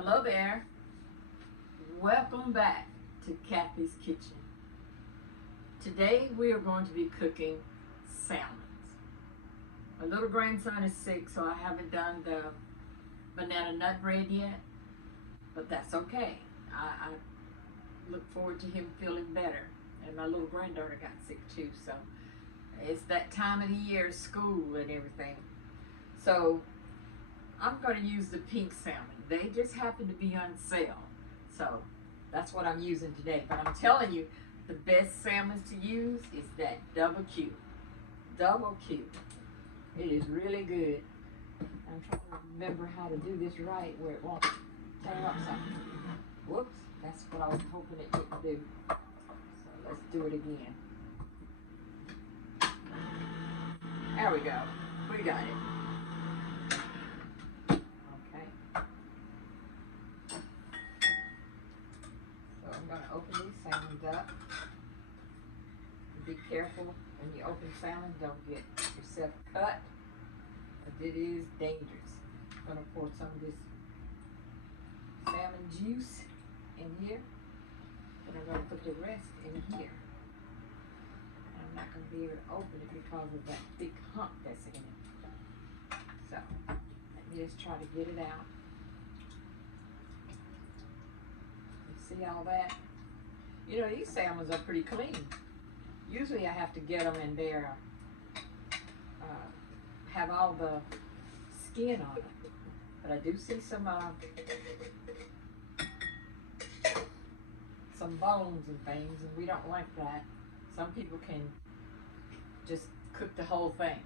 Hello there. Welcome back to Kathy's Kitchen. Today we are going to be cooking salmons. My little grandson is sick, so I haven't done the banana nut bread yet, but that's okay. I look forward to him feeling better. And my little granddaughter got sick too, so it's that time of the year, school and everything. So I'm going to use the pink salmon. They just happen to be on sale. So that's what I'm using today. But I'm telling you, the best salmon to use is that double Q. Double Q. It is really good. I'm trying to remember how to do this right where it won't tear up something. Whoops, that's what I was hoping it didn't do. So let's do it again. There we go. We got it. I'm going to open these salmons up. Be careful when you open salmon, don't get yourself cut, but it is dangerous. I'm going to pour some of this salmon juice in here, and I'm going to put the rest in here. And I'm not going to be able to open it because of that big hump that's in it. So let me just try to get it out. See all that? You know, these salmons are pretty clean. Usually I have to get them and they're have all the skin on it. But I do see some bones and things, and we don't like that. Some people can just cook the whole thing.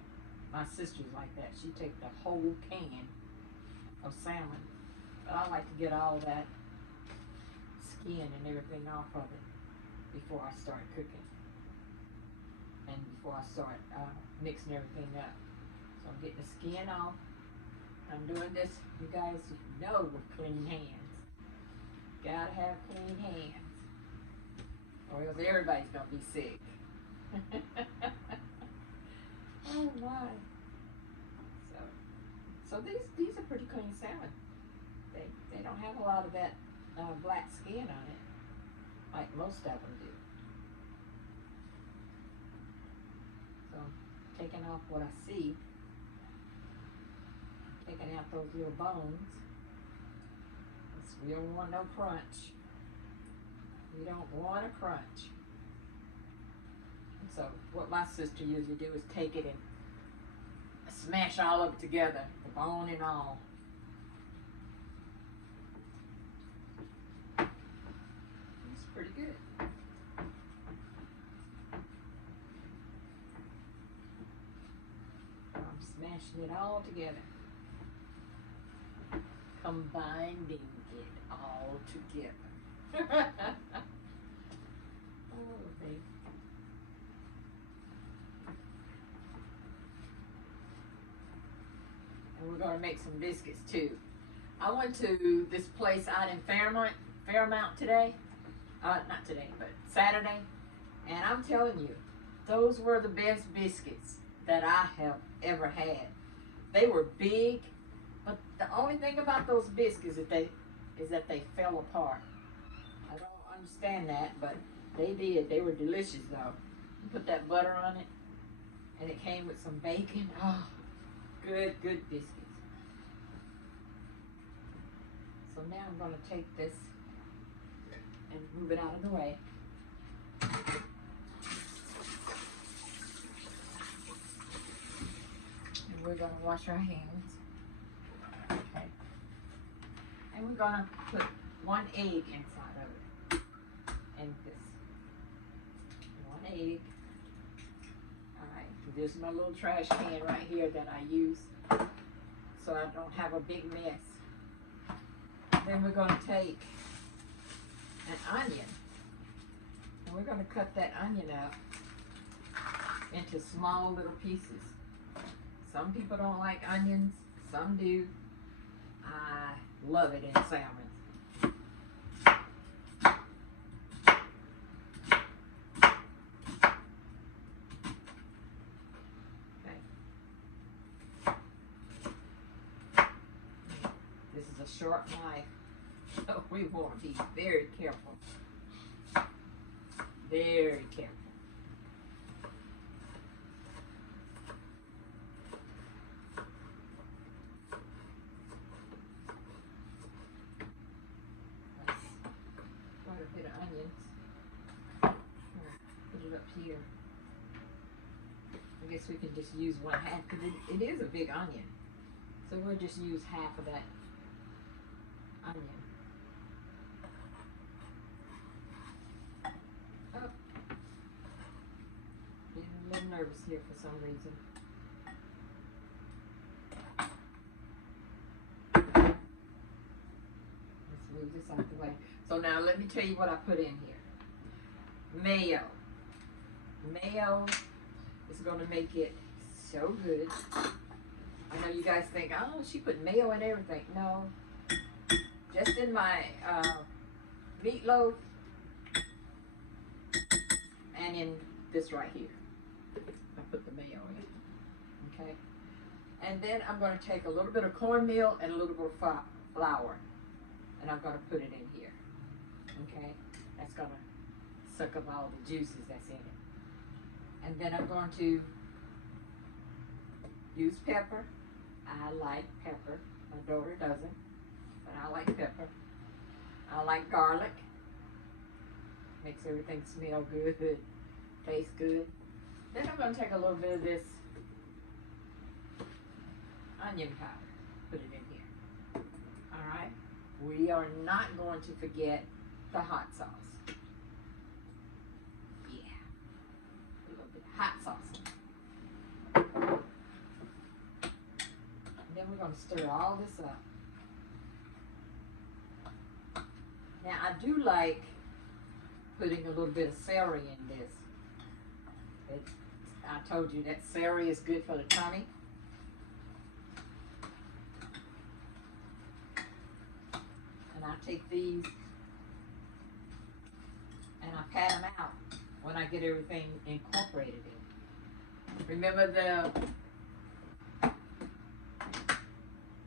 My sister's like that. She takes the whole can of salmon. But I like to get all that skin and everything off of it before I start cooking and before I start mixing everything up. So I'm getting the skin off. I'm doing this, you guys know, with clean hands. Gotta have clean hands or else everybody's gonna be sick. Oh my. So these are pretty clean salmon. They don't have a lot of that black skin on it, like most of them do. So I'm taking off what I see, taking out those little bones. We don't want no crunch. We don't want a crunch. And so what my sister usually do is take it and smash all of it together, the bone and all. Pretty good. I'm smashing it all together. Combining it all together. Oh, baby. And we're going to make some biscuits too. I went to this place out in Fairmount today. Not today, but Saturday. And I'm telling you, those were the best biscuits that I have ever had. They were big, but the only thing about those biscuits is that they fell apart. I don't understand that, but they did. They were delicious though. You put that butter on it, and it came with some bacon. Oh, good biscuits. So now I'm going to take this and move it out of the way. And we're going to wash our hands. Okay. And we're going to put 1 egg inside of it. And this. 1 egg. Alright. There's my little trash can right here that I use so I don't have a big mess. Then we're going to take an onion, and we're going to cut that onion up into small little pieces. Some people don't like onions, some do. I love it in salmon. Okay. This is a short knife. So we want to be very careful. Very careful. That's quite a bit of onions. Put it up here. I guess we can just use 1/2 because it is a big onion. So we'll just use half of that onion. Oh. Getting a little nervous here for some reason. Let's move this out the way. So now let me tell you what I put in here. Mayo. Mayo is going to make it so good. I know you guys think, oh, she put mayo in everything. No. Just in my meatloaf and in this right here. I put the mayo in. Okay. And then I'm going to take a little bit of cornmeal and a little bit of flour. And I'm going to put it in here. Okay. That's going to suck up all the juices that's in it. And then I'm going to use pepper. I like pepper. My daughter doesn't, but I like pepper. I like garlic. Makes everything smell good, taste good. Then I'm going to take a little bit of this onion powder, put it in here. All right. We are not going to forget the hot sauce. Hot sauce. And then we're going to stir all this up. Now I do like putting a little bit of celery in this. I told you that celery is good for the tummy. And I take these and I pat them out when I get everything incorporated in. Remember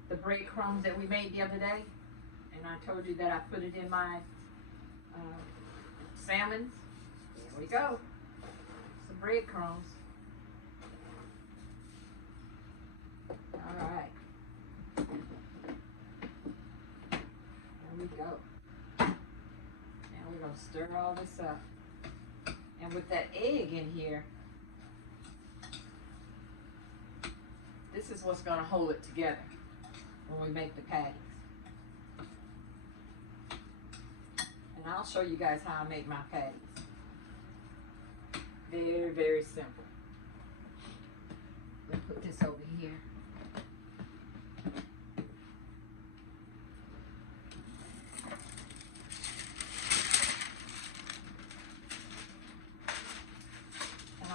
the breadcrumbs that we made the other day? And I told you that I put it in my salmons. There we go. Some breadcrumbs. All right. There we go. Now we're going to stir all this up. And with that egg in here, this is what's going to hold it together when we make the patties. And I'll show you guys how I make my patties. Very, very simple. Let's put this over here.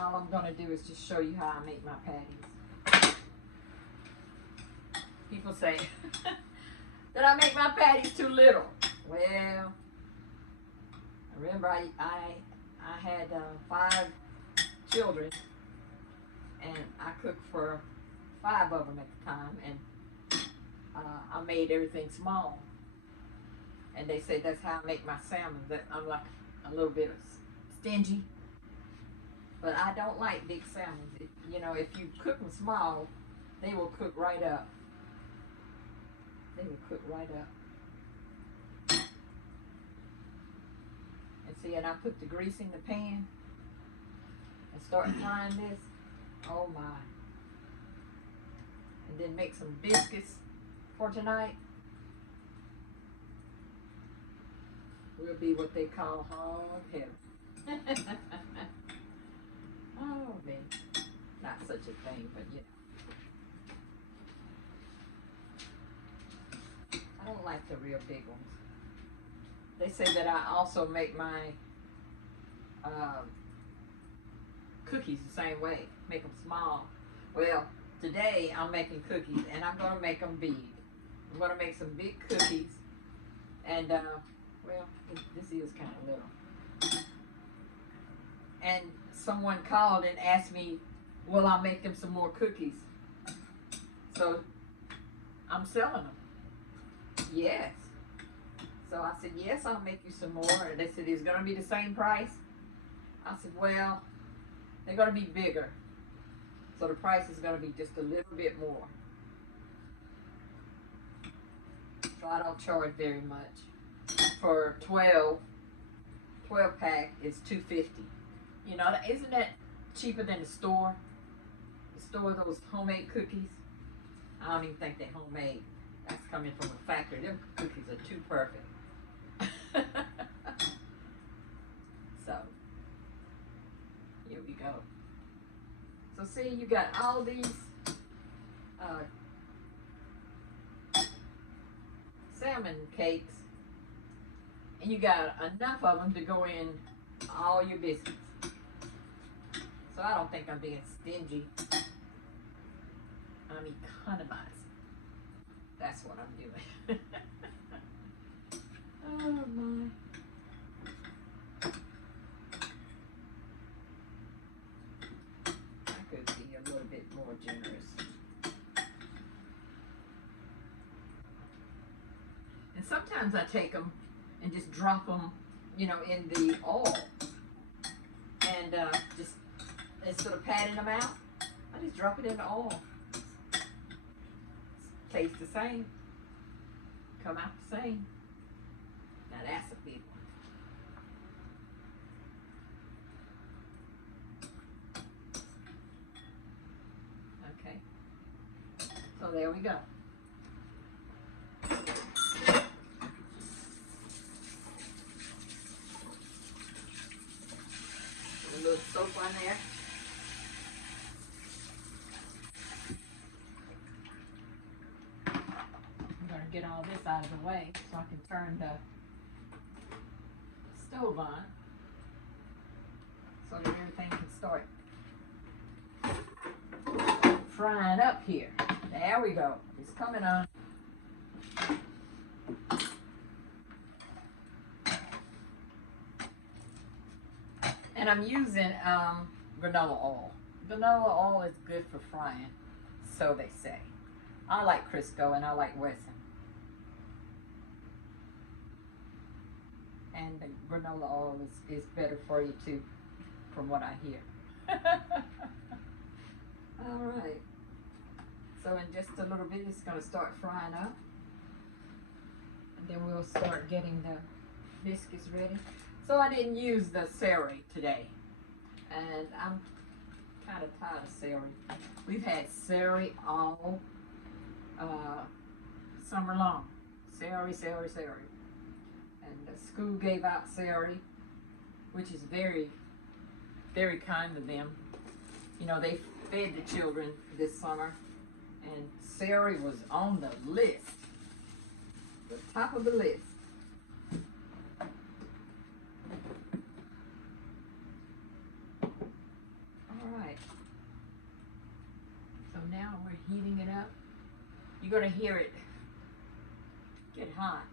All I'm going to do is just show you how I make my patties. People say that I make my patties too little. Well, remember I had 5 children, and I cooked for 5 of them at the time, and I made everything small. And they say that's how I make my salmon. That I'm like a little bit stingy. But I don't like big salmons. You know, if you cook them small, they will cook right up. They will cook right up. And see, and I put the grease in the pan and start frying this. Oh my. And then make some biscuits for tonight. We'll be what they call hog heaven. Oh, man. Not such a thing, but you know. I don't like the real big ones. They say that I also make my cookies the same way. Make them small. Well, today I'm making cookies, and I'm going to make them big. I'm going to make some big cookies. And, well, this is kind of little. And someone called and asked me, will I make them some more cookies? So I'm selling them. Yes. So I said, yes, I'll make you some more. And they said, it's going to be the same price? I said, well, they're going to be bigger. So the price is going to be just a little bit more. So I don't charge very much. For 12 pack is $2.50. You know, isn't that cheaper than the store? The store, those homemade cookies. I don't even think they're homemade. That's coming from a factory. Them cookies are too perfect. So, here we go. So see, you got all these salmon cakes, and you got enough of them to go in all your biscuits. So I don't think I'm being stingy. I'm economizing. That's what I'm doing. Oh my. I could be a little bit more generous. And sometimes I take them and just drop them, you know, in the oil. And just instead of patting them out, I just drop it in the oil. Tastes the same. Come out the same. Now that's a big one. Okay. So there we go. A little soap on there. I'm going to get all this out of the way so I can turn the stove on so that everything can start frying up here. There we go. It's coming on. And I'm using granola oil. Granola oil is good for frying, so they say. I like Crisco and I like Wesson. And the granola oil is better for you too, from what I hear. All right. So in just a little bit, it's going to start frying up. And then we'll start getting the biscuits ready. So I didn't use the celery today. And I'm kind of tired of celery. We've had celery all summer long. Celery, celery, celery. And the school gave out celery, which is very, very kind of them. You know, they fed the children this summer, and celery was on the list, the top of the list. All right. So now we're heating it up. You're going to hear it get hot.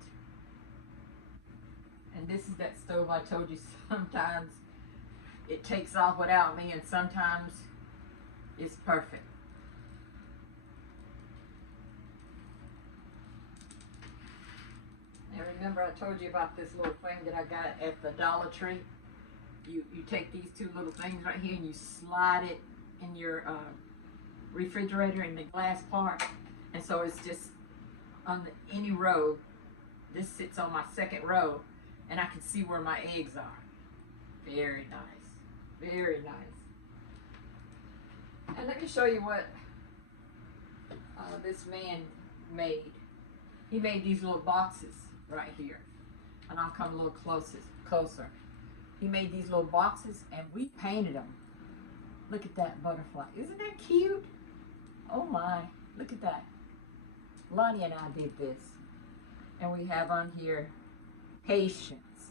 And this is that stove I told you sometimes it takes off without me, and sometimes it's perfect. And remember I told you about this little thing that I got at the Dollar Tree? You take these two little things right here and you slide it in your refrigerator in the glass part. And so it's just on any row. This sits on my second row, and I can see where my eggs are. Very nice. Very nice. And let me show you what this man made. He made these little boxes right here. And I'll come a little closer. He made these little boxes, and we painted them. Look at that butterfly. Isn't that cute? Oh my, look at that. Lonnie and I did this. And we have on here patience,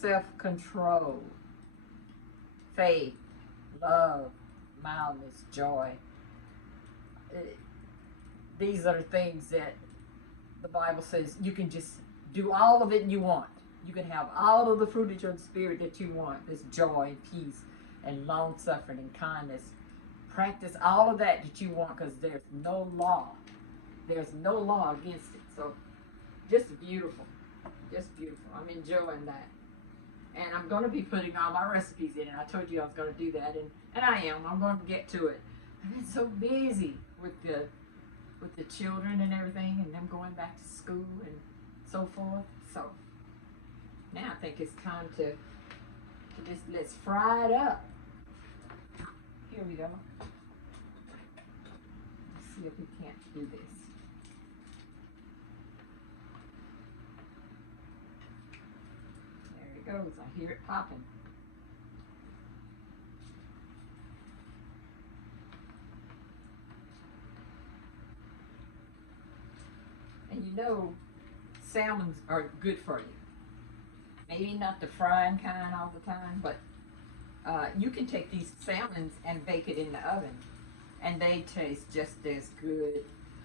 self-control, faith, love, mildness, joy. These are the things that the Bible says you can just do all of it you want. You can have all of the fruit of your spirit that you want. This joy and peace and long-suffering and kindness. Practice all of that you want, because there's no law. There's no law against it. So Just beautiful. Just beautiful. I'm enjoying that. And I'm going to be putting all my recipes in it. I told you I was going to do that, and I am. I'm going to get to it. I've been so busy with the children and everything, and them going back to school and so forth. So now I think it's time to just let's fry it up. Here we go. Let's see if we can't do this. There it goes. I hear it popping. And you know, salmons are good for you. Maybe not the frying kind all the time, but you can take these salmons and bake it in the oven, and they taste just as good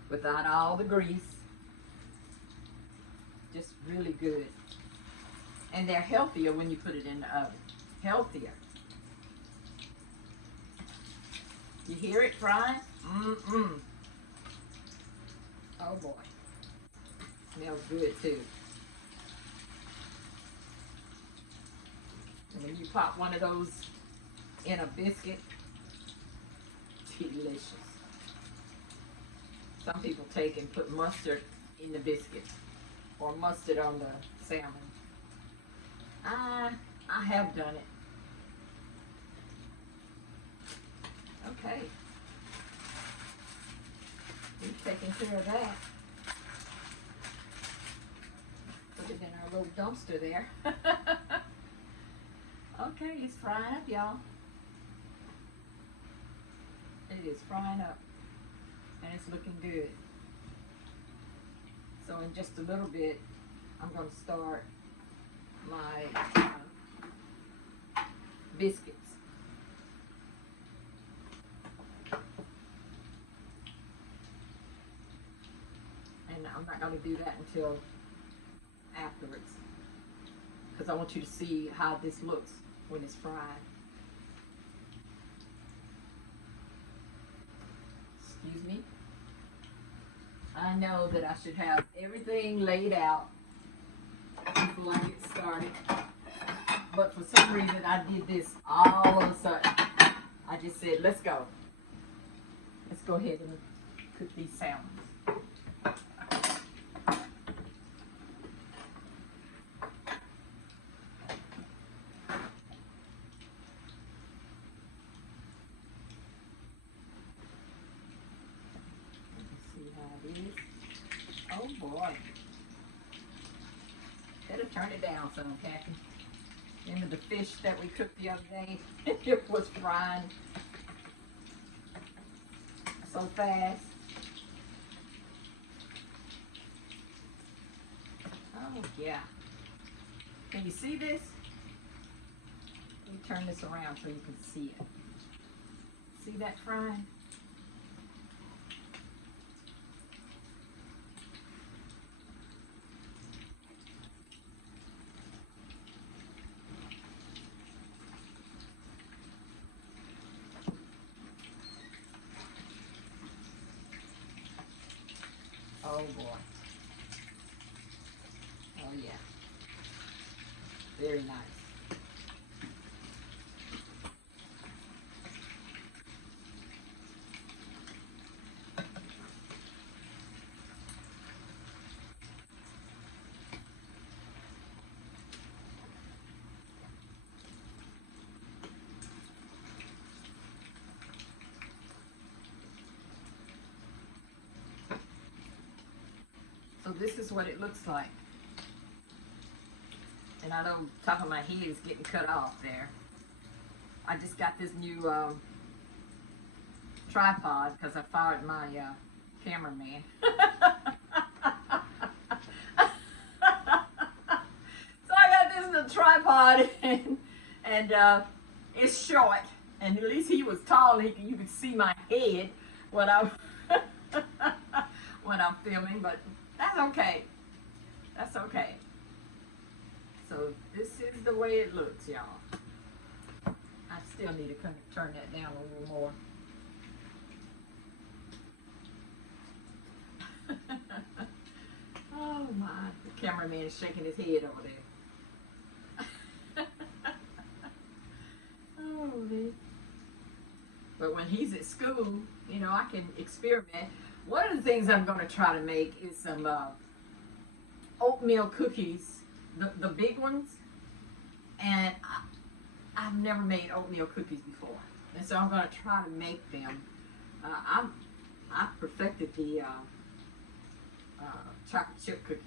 without all the grease. Just really good. And they're healthier when you put it in the oven. Healthier. You hear it frying? Mm-mm. Oh boy. Smells good too. And when you pop one of those in a biscuit, delicious. Some people take and put mustard in the biscuit or mustard on the salmon. I have done it. Okay. We've taken care of that. Put it in our little dumpster there. Okay, it's frying up, y'all. It is frying up. And it's looking good. So in just a little bit, I'm going to start my biscuits. And I'm not going to do that until afterwards, because I want you to see how this looks when it's fried. Excuse me. I know that I should have everything laid out before I get started, but for some reason I did this all of a sudden. I just said, let's go. Let's go ahead and cook these salmons. Oh boy. Better turn it down some, Kathy. Remember the fish that we cooked the other day? It was frying so fast. Oh yeah. Can you see this? Let me turn this around so you can see it. See that frying? Oh boy. Oh yeah. Very nice. So this is what it looks like. And I know the top of my head is getting cut off there. I just got this new tripod because I fired my cameraman. So I got this little tripod and it's short. And at least he was tall and you could see my head when I'm when I'm filming, but that's okay. That's okay. So this is the way it looks, y'all. I still need to turn that down a little more. Oh my. cameraman is shaking his head over there. Oh, man. But when he's at school, you know, I can experiment. One of the things I'm going to try to make is some oatmeal cookies, the big ones. And I've never made oatmeal cookies before. And so I'm going to try to make them. I've perfected the chocolate chip cookies.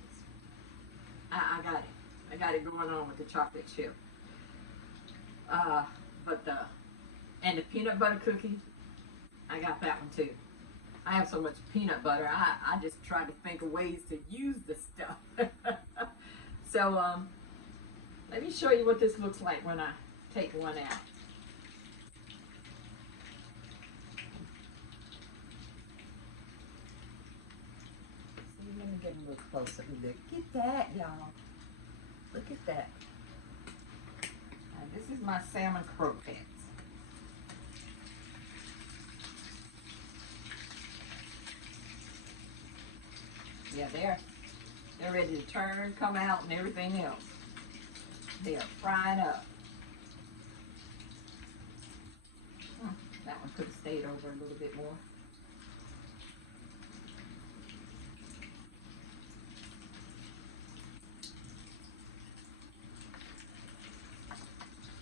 I got it. I got it going on with the chocolate chip. And the peanut butter cookie, I got that one too. I have so much peanut butter, I just try to think of ways to use the stuff. So, let me show you what this looks like when I take one out. See, let me get a little closer. Look at that, y'all. Look at that. Now, this is my salmon croquettes. Yeah, they're ready to turn, come out, and everything else. They are frying up. That one could have stayed over a little bit more.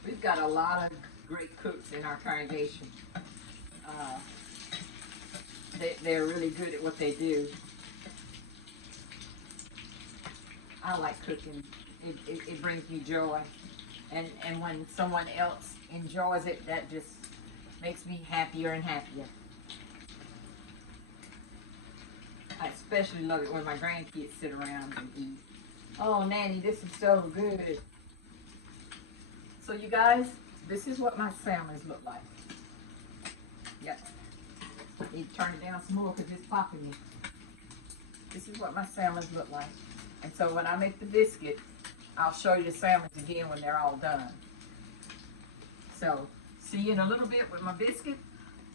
We've got a lot of great cooks in our congregation. They're really good at what they do. I like cooking. It brings me joy. And when someone else enjoys it, that just makes me happier and happier. I especially love it when my grandkids sit around and eat. Oh, Nanny, this is so good. So you guys, this is what my salmons look like. Yep. I need to turn it down some more because it's popping me. This is what my salmons look like. And so when I make the biscuit, I'll show you the salmons again when they're all done. So, see you in a little bit with my biscuit.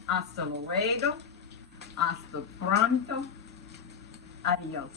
Hasta luego. Hasta pronto. Adios.